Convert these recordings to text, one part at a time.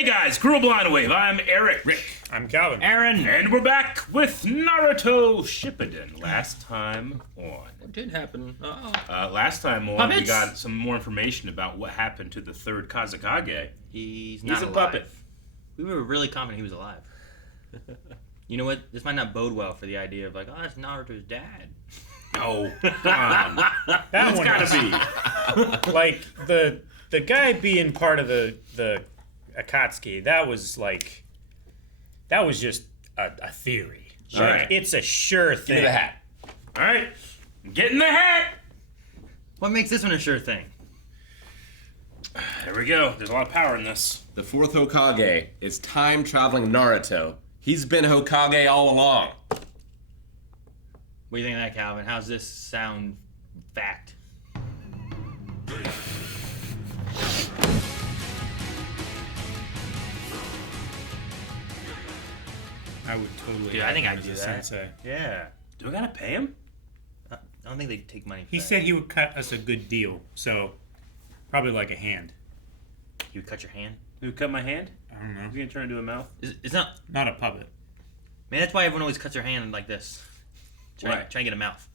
Hey guys, Cruel Blind Wave, I'm Eric. Rick. I'm Calvin. Aaron. And we're back with Naruto Shippuden. Last time on. What did happen? Last time on, Puppets? we got some more information about what happened to the third Kazekage. He's not He's a alive. puppet. We were really confident he was alive. You know what? This might not bode well for the idea of like, oh, that's Naruto's dad. Oh, come on. That It's one gotta be. like the guy being part of the Akatsuki. That was just a theory. Sure. Like, it's a sure thing. Give me the hat. Alright, get in the hat! What makes this one a sure thing? There we go. There's a lot of power in this. The fourth Hokage is time-traveling Naruto. He's been Hokage all along. What do you think of that, Calvin? How's this sound fact? I would totally. Dude, I think have I'd him do as a that. sensei. Yeah. Do I gotta pay him? I don't think they take money for He that. said he would cut us a good deal, so probably like a hand. You would cut your hand? Who cut my hand? I don't know. He's gonna turn into a mouth? It's not... Not a puppet. Man, that's why everyone always cuts their hand like this. Try Why? and get a mouth.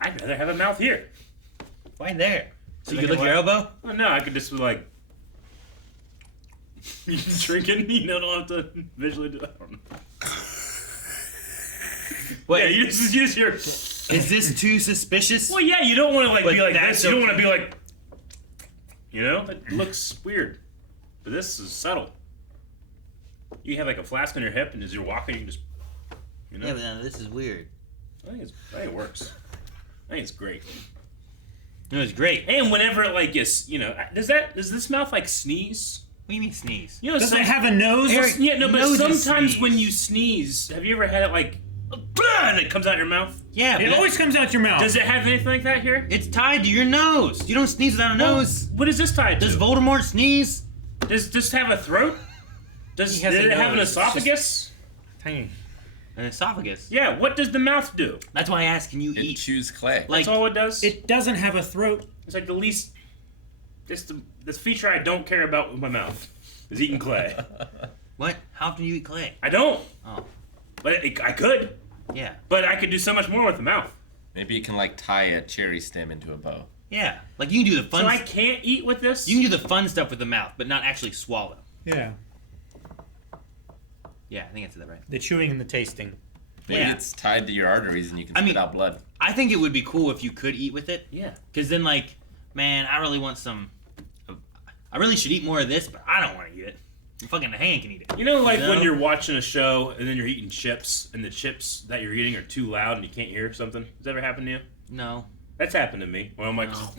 I'd rather have a mouth here. Why there? So you Like could lick a your what? elbow? Oh, no, I could just be like... drinking, don't have to visually do it. I don't know. What? Yeah, you just use your... Is this too suspicious? Well, yeah, you don't want to But be like that's this. You don't want to okay. be like... You know? It looks weird. But this is subtle. You have like a flask on your hip, and as you're walking, you can just... You know? Yeah, but no, this is weird. I think it works. I think it's great. No, it's great. And whenever it like is, does this mouth like sneeze? What do you mean sneeze? You know, Does it have a nose? Eric, yeah, no, but noses sometimes sneeze. when you sneeze, have you ever had it like, and it comes out your mouth? Yeah, It but always comes out your mouth. Does it have anything like that here? it's tied to your nose. You don't sneeze without a nose. What is this tied Does to? Voldemort sneeze? Does this have a throat? Does He has it a have an nose. It's esophagus? Tiny. An esophagus. Yeah. What does the mouth do? That's why I ask, can you It eat? chews clay. Like, That's all it does. It doesn't have a throat. It's like the least. It's the feature I don't care about with my mouth is eating clay. what? How often do you eat clay? I don't, Oh, but I could. yeah. But I could do so much more with the mouth. Maybe you can like tie a cherry stem into a bow. Yeah. Like, you can do the fun So I can't eat with this? You can do the fun stuff with the mouth, but not actually swallow. Yeah. Yeah, I think I said that right. The chewing and the tasting. Maybe Yeah. it's tied to your arteries and you can I spit mean- out blood. I think it would be cool if you could eat with it. Yeah. Because then, like, man, I really want some... I really should eat more of this, but I don't want to eat it. Fucking the hand can eat it. You know, like You know? when you're watching a show and then you're eating chips and the chips that you're eating are too loud and you can't hear something? Has that ever happened to you? No. That's happened to me. When I'm like, No.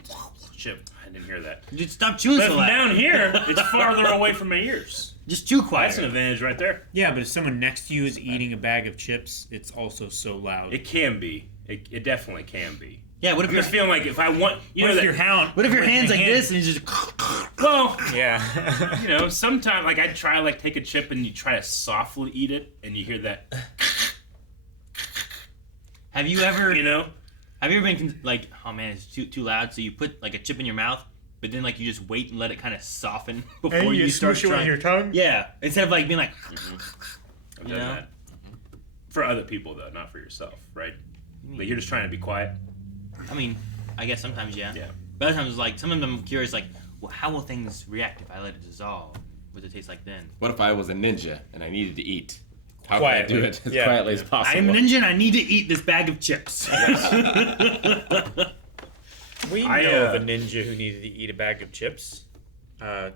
chip, I didn't hear that. Just stop chewing But so from loud. down here, it's farther away from my ears. Just chew quiet. That's an advantage right there. Yeah, but if someone next to you is eating a bag of chips, it's also so loud. It can be. It definitely can be. Yeah, what if I'm you're... just feeling like if I want, you What know, if that, your hound? What if your with hand's the like hand- this and you just... well, Yeah. sometimes like I'd try like take a chip and you try to softly eat it and you hear that, Have you ever... you know? Have you ever been like, oh man, it's too loud, so you put like a chip in your mouth, but then like you just wait and let it kind of soften before you start smush it with trying. your tongue. Yeah, instead of like being like, I've You done know? that. For other people though, not for yourself, right? Like you're just trying to be quiet. I mean, I guess sometimes yeah. Yeah. But other times like sometimes I'm curious like, well, how will things react if I let it dissolve? What does it taste like then? What if I was a ninja and I needed to eat? How Quietly. can I do it as Yeah. quietly as possible? I'm ninja and I need to eat this bag of chips. We I, know of a ninja who needed to eat a bag of chips. Damn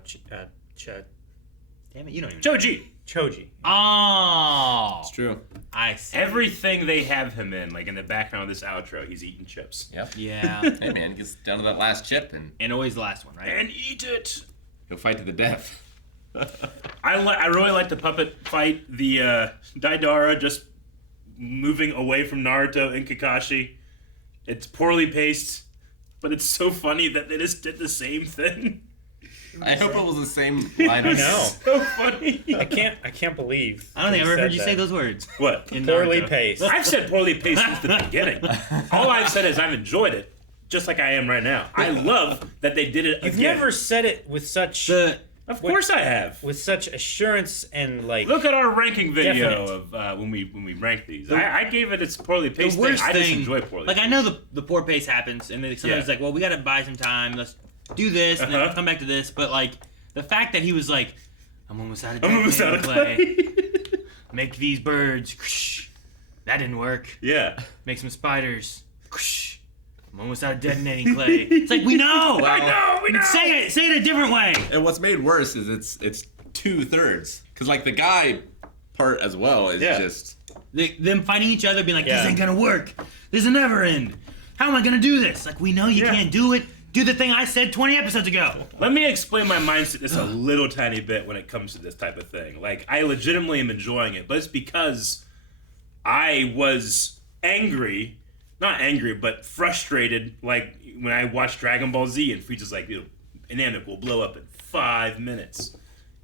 it, you don't even. Choji. Choji. Oh, It's true. I see. Everything they have him in, like in the background of this outro, he's eating chips. Yep. Yeah, Hey man, gets down to that last chip and and always the last one, right? And eat it. he'll fight to the death. I really like the puppet fight. The Daidara just moving away from Naruto and Kakashi. It's poorly paced, but it's so funny that they just did the same thing. I hope it was the same line. I know. So funny. I can't believe. I don't think I've ever said heard you that. say those words. What? In Poorly Naruto. paced. I've said poorly paced since the beginning. All I've said is I've enjoyed it, just like I am right now. I love that they did it You've again. never said it with such The Of course I have. with such assurance and like. Look at our ranking video Definite. of when we rank these. I gave it its poorly paced The worst thing. I just thing, enjoy poorly like paced. I know the poor pace happens, and then sometimes Yeah. it's like, well, we gotta buy some time. Let's do this, and then Uh-huh. come back to this. But like the fact that he was like, I'm almost out of I'm almost out of clay. Make these birds. That didn't work. Yeah. Make some spiders. I'm almost out of detonating clay. It's like, we know. Well, we know. Say it a different way. And what's made worse is it's 2/3. Because like the guy part as well is Yeah. just. Them fighting each other, being like, Yeah. this ain't gonna work. This will never end. How am I gonna do this? Like, we know you Yeah. can't do it. Do the thing I said 20 episodes ago. Let me explain my mindset just a little tiny bit when it comes to this type of thing. Like, I legitimately am enjoying it, but it's because I was angry, not angry, but frustrated, like, when I watched Dragon Ball Z and Frieza's like, an anime will blow up in 5 minutes.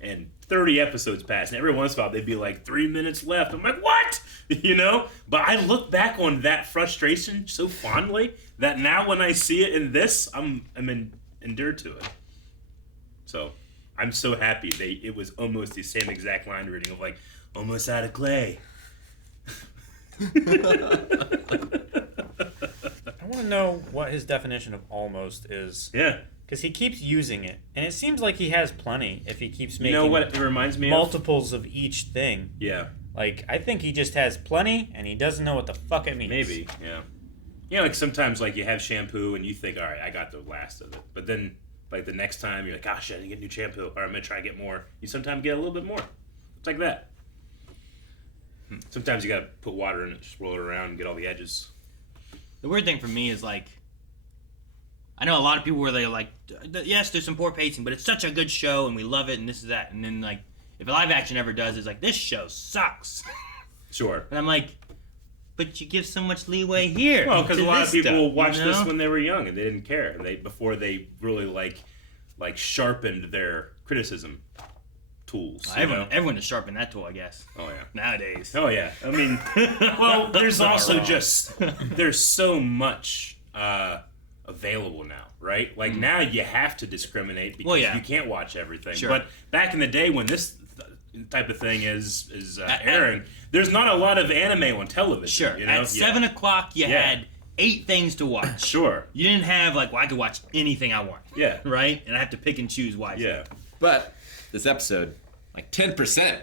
And 30 episodes pass, and every once in a while they'd be like, 3 minutes left. I'm like, what? You know? But I look back on that frustration so fondly that now when I see it in this, I'm endeared to it. So I'm so happy it was almost the same exact line reading of like, almost out of clay. I want to know what his definition of almost is. Yeah. Because he keeps using it, and it seems like he has plenty if he keeps making You know what it reminds me of? multiples of each thing. Yeah. Like, I think he just has plenty, and he doesn't know what the fuck it means. Maybe, yeah. You know, like sometimes like you have shampoo and you think, all right, I got the last of it. But then like the next time you're like, gosh, I didn't get new shampoo. All right, I'm going to try to get more. You sometimes get a little bit more. It's like that. Sometimes you got to put water in it, just roll it around and get all the edges. The weird thing for me is like, I know a lot of people where they're like, yes, there's some poor pacing, but it's such a good show and we love it and this is that. And then like, if a live action ever does, it's like, this show sucks. Sure. And I'm like, but you give so much leeway here. Well, because to a lot of this people stuff, watched you this know? when they were young and they didn't care. And before they really like sharpened their criticism tools. you know? Everyone has sharpened that tool, I guess. Oh, yeah. Nowadays. Oh yeah, I mean, well, there's Not also wrong. just there's so much available now, right? Like now you have to discriminate because Well, yeah. you can't watch everything. Sure. But back in the day when this type of thing is airing, there's not a lot of anime on television. Sure. You know? At 7 o'clock, you Yeah. had 8 things to watch. Sure. You didn't have like, well, I could watch anything I want. Yeah. Right? And I have to pick and choose wisely. Yeah. But this episode, like 10%.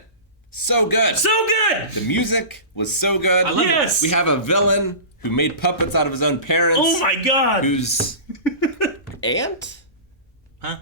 So good. So good. The music was so good. I love it. Yes. We have a villain who made puppets out of his own parents. Oh my God. Whose aunt? Huh?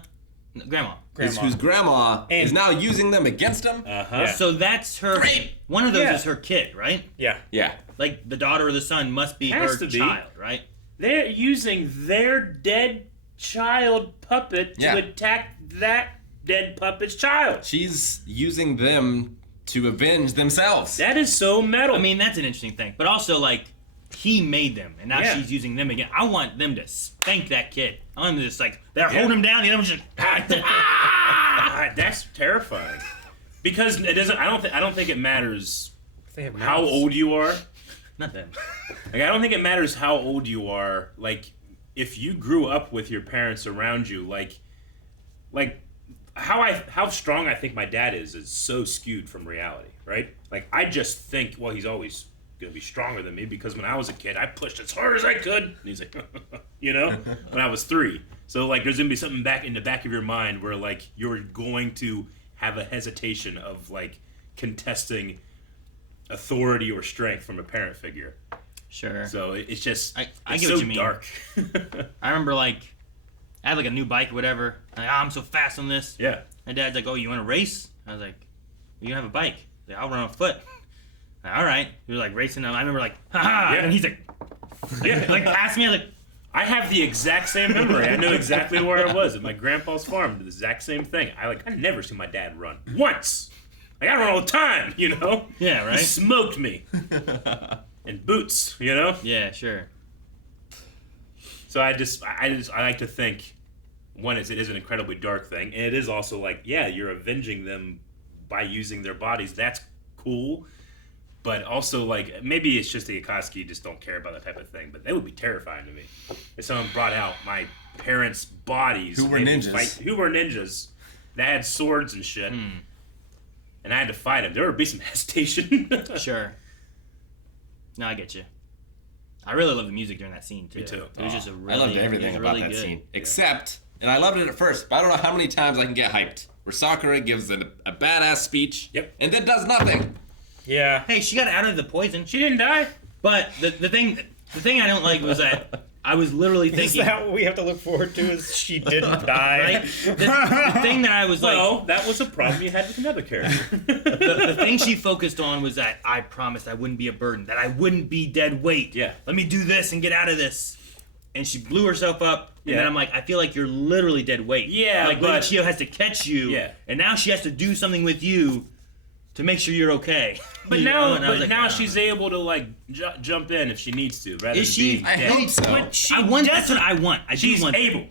No, Grandma. Whose grandma And- is now using them against him. Uh-huh. So that's her. Great. One of those Yeah. is her kid, right? Yeah. Yeah. Like the daughter or the son must be Has her to be. child, right? They're using their dead child puppet Yeah. to attack that dead puppet's child. She's using them to avenge themselves. That is so metal. I mean, that's an interesting thing. But also, like, he made them, and now Yeah. she's using them again. I want them to spank that kid. I want them to just, like, they're Yeah. holding him down, the other one's just, Ah, that's terrifying. Because it doesn't. I don't think it matters They have how mouths. old you are. not them. Like I don't think it matters how old you are. Like if you grew up with your parents around you, like how strong I think my dad is so skewed from reality, right? Like I just think, well, he's always gonna be stronger than me because when I was a kid, I pushed as hard as I could. And he's like, you know, when I was 3. So like, there's gonna be something back in the back of your mind where like you're going to have a hesitation of like contesting authority or strength from a parent figure. Sure. So it's just I it's get so what you mean. dark. I remember, like, I had, like, a new bike or whatever. Like, I'm so fast on this. Yeah. My dad's like, oh, you want to race? I was like, you don't have a bike. He's like, I'll run on foot. Like, all right. He was, like, racing. And I remember, like, ha-ha. Yeah. And he's like, Yeah. like, passed me. I was like, I have the exact same memory. I know exactly where I was at my grandpa's farm. The exact same thing. I never seen my dad run once. Like I run all the time, you know. yeah, right? He smoked me. In boots, you know. Yeah, sure. So I like to think, one is it is an incredibly dark thing, and it is also like, yeah, you're avenging them by using their bodies. That's cool, but also like maybe it's just the Akatsuki just don't care about that type of thing. But that would be terrifying to me if someone brought out my parents' bodies Who were and they would ninjas. who were ninjas, that had swords and shit. And I had to fight him. There would be some hesitation. Sure. No, I get you. I really love the music during that scene too. Me too. It was just a really, I loved everything it was about really that good. scene. Except, and I loved it at first, but I don't know how many times I can get hyped. Where Sakura gives a badass speech, and then does nothing. Yeah. Hey, she got out of the poison. She didn't die. But the thing I don't like was that I was literally Is thinking. that what we have to look forward to? Is she didn't die? Right? The thing that I was like. Well, that was a problem you had with another character. The thing she focused on was that I promised I wouldn't be a burden, that I wouldn't be dead weight. Yeah. Let me do this and get out of this. And she blew herself up. And Yeah. then I'm like, I feel like you're literally dead weight. Yeah, like but- Chiyo has to catch you. Yeah. And now she has to do something with you to make sure you're okay. But You now, know? And I was like, now "Ah." she's able to like jump in if she needs to, rather Is than she? being I dead. hope so. But she I want. That's doesn't. what I want. I do She's want. able.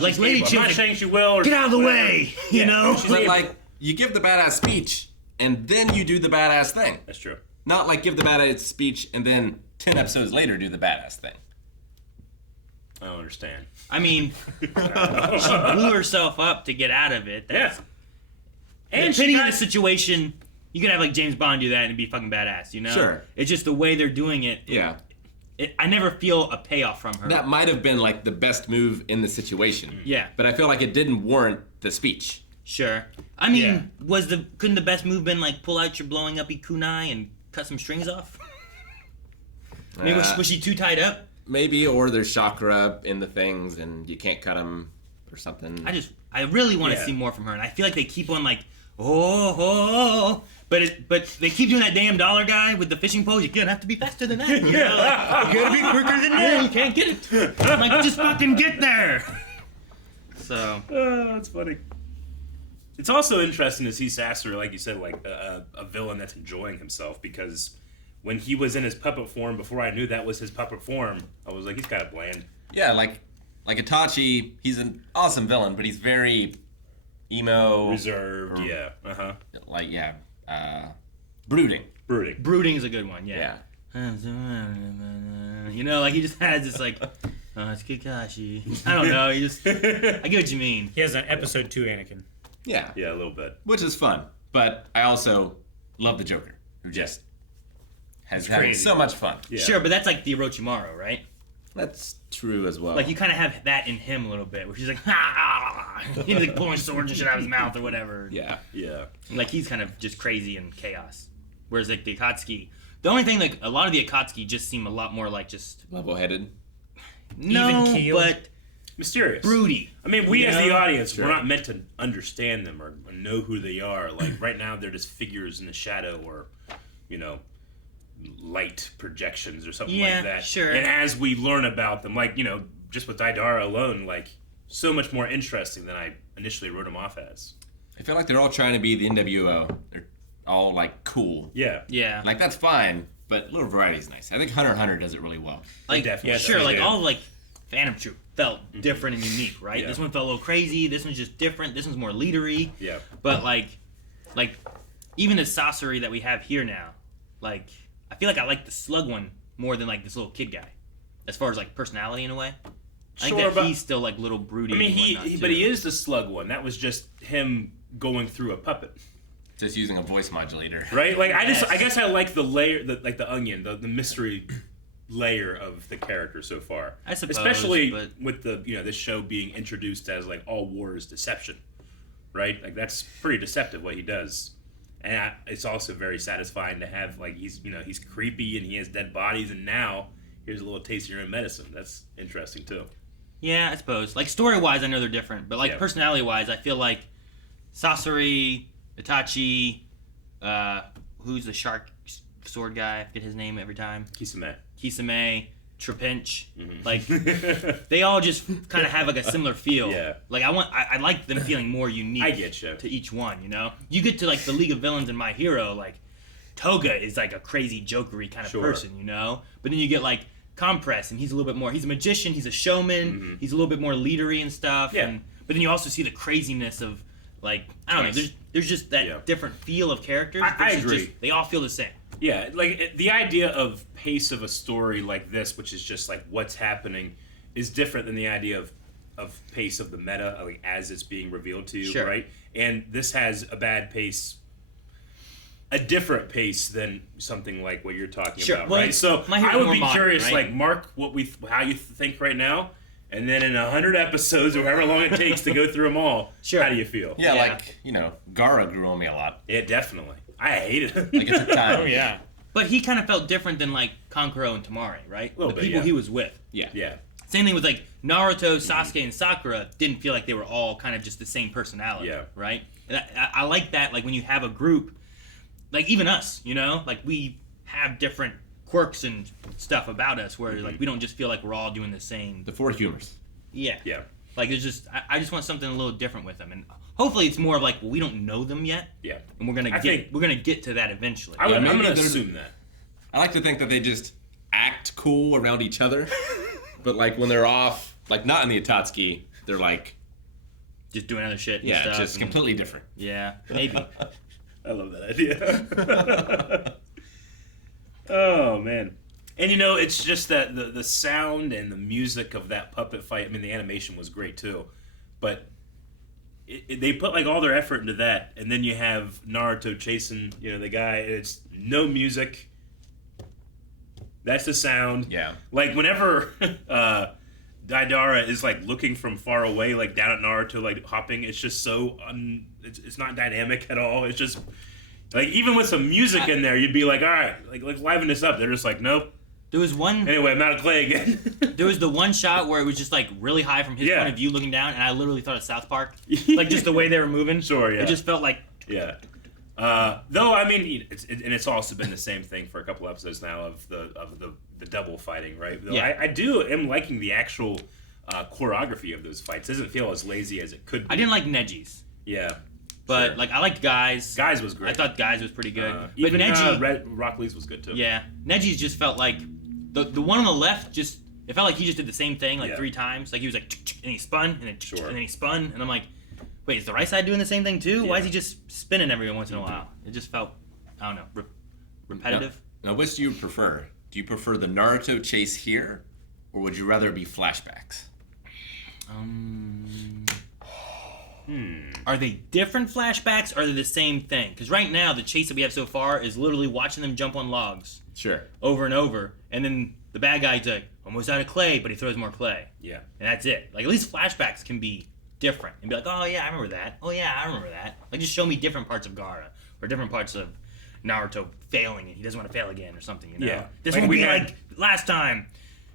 Like She's Lady able. I'm Chiyo. not saying she will. Or Get out of the whatever. way. You Yeah. know. She's But able. like, you give the badass speech, and then you do the badass thing. That's true. Not like give the badass speech, and then 10 episodes later do the badass thing. I don't understand. I mean, she blew herself up to get out of it. That's, And depending on got- the situation, you could have like James Bond do that and it'd be fucking badass, you know? Sure. It's just the way they're doing it. Yeah. I never feel a payoff from her. That might have been like the best move in the situation. Yeah. But I feel like it didn't warrant the speech. Sure. I mean, Yeah. couldn't the best move been like pull out your blowing up kunai and cut some strings off? I mean, was she too tied up? Maybe, or there's chakra in the things and you can't cut them or something. I really want to Yeah. see more from her, and I feel like they keep on like, but they keep doing that damn dollar guy with the fishing pole. You're gonna have to be faster than that. You know, like, you gotta be quicker than that. You can't get it. I'm like, just fucking get there. So Oh, that's funny. It's also interesting to see Sasser, like you said, like a villain that's enjoying himself, because when he was in his puppet form, before I knew that was his puppet form, I was like, he's kind of bland. Yeah, like Itachi, he's an awesome villain, but he's very emo. Reserved, yeah. Uh-huh. Like, brooding. Brooding. brooding is a good one. Yeah. You know, like he just has this like, oh, it's Kakashi. I don't know. I get what you mean. He has an episode 2 Anakin. Yeah. Yeah, a little bit. Which is fun. But I also love the Joker, who just has had crazy. so much fun. Yeah. Sure, but that's like the Orochimaru, right? That's true as well. Like you kind of have that in him a little bit, where he's like, ha! He's like pulling swords and shit out of his mouth or whatever. Yeah. Yeah. Like he's kind of just crazy and chaos. Whereas like the Akatsuki, the only thing like a lot of the Akatsuki just seem a lot more like just Level-headed. no, keel. but Mysterious. broody. I mean, we You as the know? audience, Sure. we're not meant to understand them or know who they are. Like, right now, they're just figures in the shadow or, you know, light projections or something Yeah, like that. sure. And as we learn about them, like, you know, just with Daidara alone, like, so much more interesting than I initially wrote them off as. I feel like they're all trying to be the NWO. They're all, like, cool. Yeah. Yeah, Like, that's fine, but a little variety is nice. I think Hunter x Hunter does it really well. like definitely sure, do. like all like Phantom Troop felt different and unique, right? Yeah. This one felt a little crazy. This one's just different. This one's more leadery. Yeah. But like even the Sasori that we have here now, like I feel like I like the Slug one more than like this little kid guy, as far as like personality in a way. I think Sure, that but- he's still like little broody. I mean, and whatnot, but too. he is the slug one. That was just him going through a puppet. Just using a voice modulator. Right? Like I Yes. guess I like the layer, like the onion, the mystery layer of the character so far. I suppose, especially but- with the this show being introduced as like all war is deception, right? Like that's pretty deceptive what he does, and it's also very satisfying to have like he's creepy and he has dead bodies, and now here's a little taste of your own medicine. That's interesting too. Yeah, I suppose. Like story wise, I know they're different, but like Yeah. personality wise, I feel like Sasori, Itachi, who's the shark sword guy? I forget his name every time. Kisame. Kisame, Trapinch, Mm-hmm. like they all just kind of have like a similar feel. Yeah. Like I like them feeling more unique. I get you. To each one, you know. You get to like the League of Villains in My Hero, like Toga is like a crazy jokery kind of Sure. person, you know. But then you get like Compress, and he's a little bit more. He's a magician. He's a showman. He's a little bit more leadery and stuff. Mm-hmm. Yeah. But then you also see the craziness of like I don't know. There's just that Yeah. different feel of characters. I versus agree. Just, they all feel the same. Yeah, like the idea of pace of a story like this, which is just like what's happening, is different than the idea of pace of the meta, like as it's being revealed to you, Sure. right? and this has a bad pace, a different pace than something like what you're talking about, well, right? So My Hero's I would more be modern, curious, right? like Mark, how you think right now, and then in 100 episodes or however long it takes to go through them all, how do you feel? Yeah, like, Gara grew on me a lot. Yeah, definitely. I hated him. Like, it took time. Oh yeah. But he kind of felt different than like Kankuro and Tamari, right? The people he was with. Yeah. Yeah. Same thing with like Naruto, Sasuke, and Sakura didn't feel like they were all kind of just the same personality, right? And I like that, like when you have a group, like even us, like we have different quirks and stuff about us where like we don't just feel like we're all doing the same. The four humors. Yeah. Yeah. Like it's just, I just want something a little different with them, and hopefully it's more of like, well, we don't know them yet. Yeah. And we're gonna get to that eventually. I'm going to maybe assume that. I like to think that they just act cool around each other, but like when they're off, like not in the Akatsuki, they're like just doing other shit. And yeah, stuff just and, completely different. Yeah, maybe. I love that idea. Oh, man. And, it's just that the sound and the music of that puppet fight, I mean, the animation was great, too. But they put, like, all their effort into that. And then you have Naruto chasing, the guy. And it's no music. That's the sound. Yeah. Like, whenever Daidara is, like, looking from far away, like, down at Naruto, like, hopping, it's just so... It's not dynamic at all. It's just... Like, even with some music in there, you'd be like, all right, like liven this up. They're just like, nope. There was one... Anyway, I'm out of clay again. There was the one shot where it was just, like, really high from his point of view looking down, and I literally thought of South Park. Like, just the way they were moving. Sure, yeah. It just felt like... Yeah. Though, I mean, it's also been the same thing for a couple episodes now of the double fighting, right? Though Yeah. I am liking the actual choreography of those fights. It doesn't feel as lazy as it could be. I didn't like Neji's. Yeah. But, Sure. like, I liked Guy's. Guy's was great. I thought Guy's was pretty good. But Even Neji... Rock Lee's was good, too. Yeah. Neji's just felt like... The one on the left just... It felt like he just did the same thing, like, Yeah. 3 times. Like, he was like... And he spun, and then... Sure. And then he spun, and I'm like... Wait, is the right side doing the same thing, too? Yeah. Why is he just spinning every once in a while? It just felt... I don't know. Repetitive? Now, which do you prefer? Do you prefer the Naruto chase here, or would you rather it be flashbacks? Are they different flashbacks, or are they the same thing? Because right now, the chase that we have so far is literally watching them jump on logs Sure. over and over, and then the bad guy's like, almost out of clay, but he throws more clay. Yeah. And that's it. Like, at least flashbacks can be different. And be like, oh, yeah, I remember that. Oh, yeah, I remember that. Like, just show me different parts of Gaara, or different parts of Naruto failing, and he doesn't want to fail again, or something, Yeah. This Like won't we be had- like last time.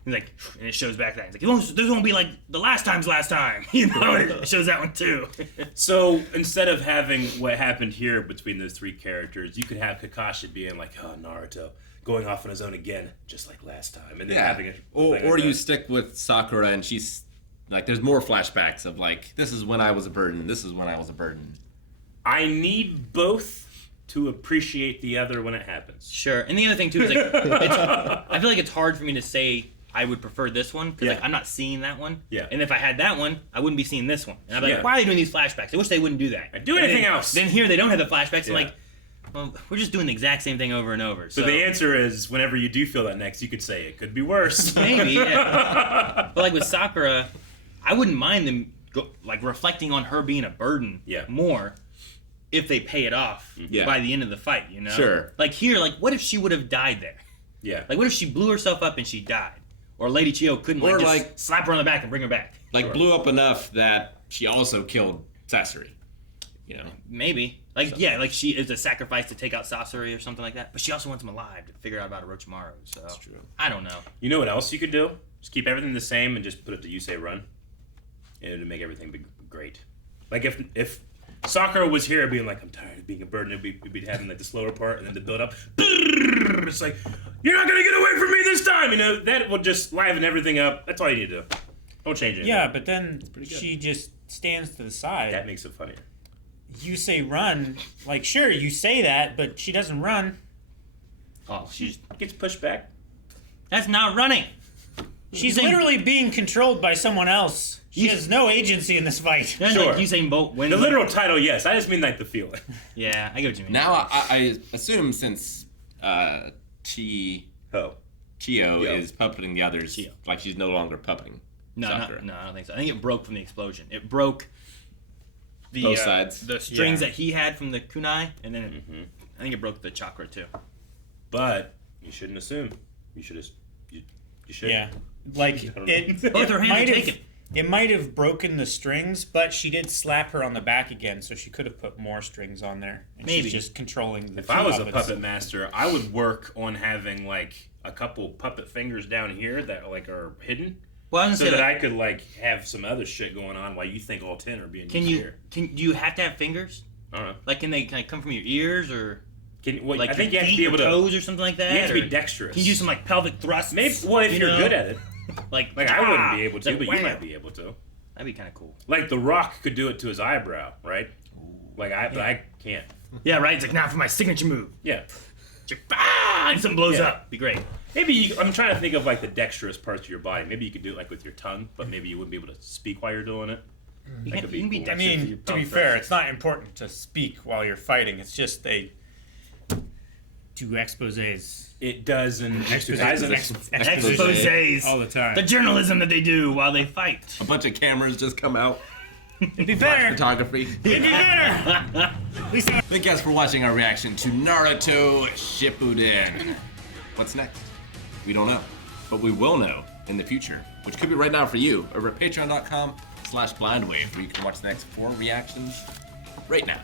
He's like, and it shows back that. He's like, this won't be like the last time's last time. It shows that one, too. So instead of having what happened here between those 3 characters, you could have Kakashi being like, oh, Naruto, going off on his own again, just like last time. And then having it. Or you stick with Sakura and she's like, there's more flashbacks of like, this is when I was a burden, this is when I was a burden. I need both to appreciate the other when it happens. Sure. And the other thing, too, is like, I feel like it's hard for me to say I would prefer this one, because like, I'm not seeing that one. Yeah. And if I had that one, I wouldn't be seeing this one. And I'd be like, Yeah. why are they doing these flashbacks? I wish they wouldn't do that. Do anything else. Then here they don't have the flashbacks. Yeah. I'm like, well, we're just doing the exact same thing over and over. So the answer is, whenever you do feel that next, you could say it could be worse. Maybe, yeah. But like with Sakura, I wouldn't mind them reflecting on her being a burden more if they pay it off by the end of the fight, Sure. Like here, like what if she would have died there? Yeah. Like what if she blew herself up and she died? Or Lady Chiyo couldn't just slap her on the back and bring her back. Like blew up enough that she also killed Sasori. Maybe. Like like she is a sacrifice to take out Sasori or something like that. But she also wants him alive to figure out about Orochimaru. So that's true. I don't know. You know what else you could do? Just keep everything the same and just put it to Yusei Run. And it'd make everything be great. Like if Sakura was here being like, I'm tired of being a burden, we'd be having like the slower part and then the build up. It's like, you're not gonna get away from me this time! That will just liven everything up. That's all you need to do. Don't change it. Yeah, but then she just stands to the side. That makes it funnier. You say run, like sure you say that, but she doesn't run. Oh, She gets pushed back. that's not running. She's Usain- literally being controlled by someone else. She has no agency in this fight. That's Sure. like Usain Bolt wins. The literal title, yes. I just mean like the feeling. Yeah, I get what you mean. Now I assume since Chiyo Oh. is puppeting the others, Chiyo. like she's no longer puppeting No, Sakura. no, I don't think so. I think it broke from the explosion. It broke the Both sides. the strings that he had from the kunai, and then I think it broke the chakra too. But you shouldn't assume. You should just you should. Yeah, like I don't know. it. Both her hands might are have- taken. It might have broken the strings, but she did slap her on the back again, so she could have put more strings on there. And Maybe. she's just controlling the If two I was a puppets. puppet master, I would work on having like a couple puppet fingers down here that like are hidden, Well, I was so gonna that say, I could like have some other shit going on while you think all 10 are being can used you here. do you have to have fingers? I don't know. Like, can they come from your ears or Well, like I think you your have to feet be able or to. toes or something like that? You have to or be dexterous. Can you do some like pelvic thrusts? Maybe. Well, if you you're know? good at it, Like I wouldn't be able to, but you wham. might be able to. That'd be kind of cool. Like The Rock could do it to his eyebrow, right? Like but I can't. Yeah, right. It's like now for my signature move. Yeah. It's like, ah, and something blows Yeah. up. Be great. Maybe I'm trying to think of like the dexterous parts of your body. Maybe you could do it like with your tongue, but maybe you wouldn't be able to speak while you're doing it. You That can, could you can be cool. I dexterous. mean, Your to be tongue fair, first. it's not important to speak while you're fighting. It's just they do exposés It does in Exposés. all the time. The journalism that they do while they fight. A bunch of cameras just come out. It'd be better. Photography. It'd be better. Thank you guys for watching our reaction to Naruto Shippuden. What's next? We don't know. But we will know in the future, which could be right now for you, over at patreon.com/blindwave, where you can watch the next 4 reactions right now.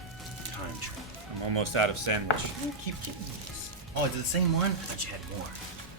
Time travel. I'm almost out of sandwich. Keep getting these. Oh, is it the same one? I thought you had more.